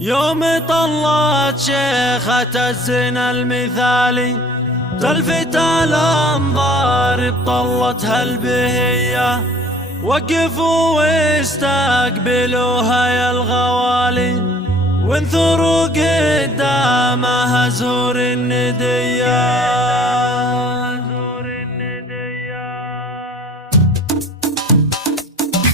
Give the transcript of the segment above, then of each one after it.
يوم طلت شيخة الزنا المثالي تلفت الأنظار بطلتها البهية، وقفوا واستقبلوها يا الغوالي وانثروا قدامها زهور الندية.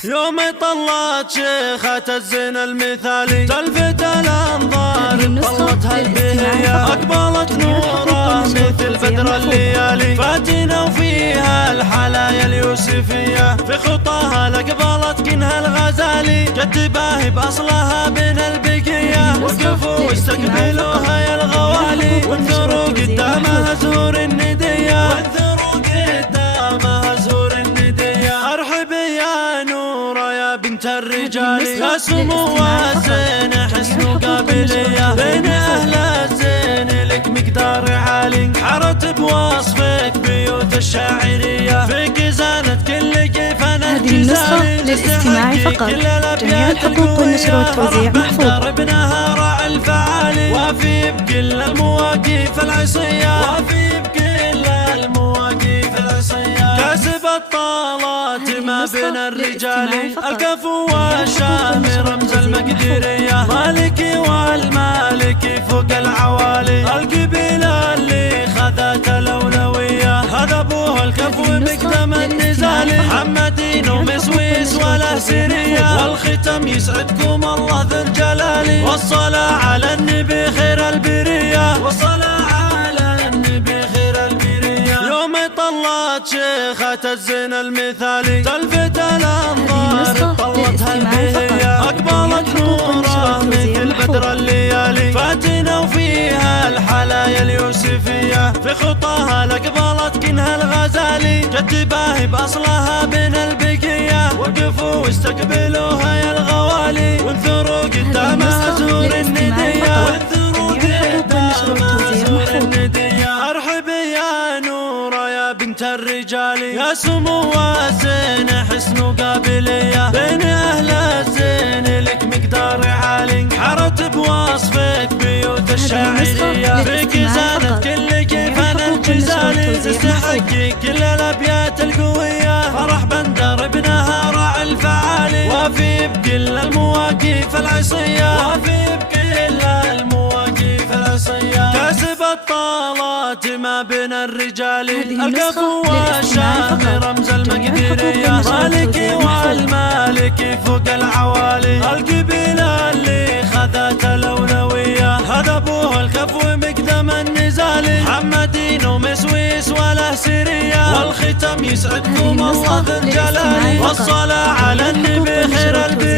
يوم طلت شيخة الزنا المثالي تلفت الأنظار بطلتها البهية، أقبلت نورها مثل بدر الليالي فاتنة وفيها الحلايا اليوسفية، في خطاها لقبلت كنها الغزالي كتباه بأصلها من البقية، وقفوا واستقبلوها يا الغوالي وانثروا قدامها زهور الندية، وانثروا قدامها زهور الندية. أرحب يا نورة يا بنت الرجال، يا سمو الزين حسن قابلية، بين أهل الزين لك مقدار عالي، حرت بوصفك بيوت الشاعرية، فيك زانت كل كيفان الجزائر للاستماع فقط، جميع الحقوق والنشر والتوزيع محفوظ. ابنها راعي الفعالي وافي بكل المواقف العصية، وافي بكل المواقف العصية، كاسب الطالات ما بين الرجال، الكفو والشام رمز المقدرية، مالكي والمالكي فوق العوالي، القبيلة اللي خذت الأولوية، هذا أبوه الكفو مقدم النزال، محمدين ومسويس ولا سيرية، والختم يسعدكم الله ذو الجلال، والصلاة على النبي خير البرية، والصلاة على النبي خير البرية. يوم طلت شيخة الزنا المثالي تلفت الأنظار طلتها البهية، أقبلت نورها مثل بدر الليالي فاتنة وفيها الحلايا اليوسفية، في خطاها لقبلت كنها الغزالي كتباه بأصلها من البقية، وقفوا واستقبلوها يا الغوالي وانثروا قدامها زهور الندية، وانثروا قدامها زهور الندية. أرحب يا نورة يا بنت الرجال، يا سمو الزين حسن قابلية، بين أهل الزين لك مقدار عالي، حرت بوصفك بيوت الشاعرية، فيك زانت كل كيفان الجزالي، تستحقي كل الأبيات القوية، فرح بندر ابنها راعي الفعالي، وافي بكل المواقف العصية، وافي بكل المواقف العصية، كاسب الطالات ما بين الرجال، الكفو والشام رمز المقدرية، مالكي والمالكي فوق العوالي، القبيلة اللي خذت الأولوية، هذا أبوه الكفو مقدم النزال، محمدين ومسويس ولا سيرية، والختم يسعدكم الله ذو الجلال، والصلاة على النبي خير البرية.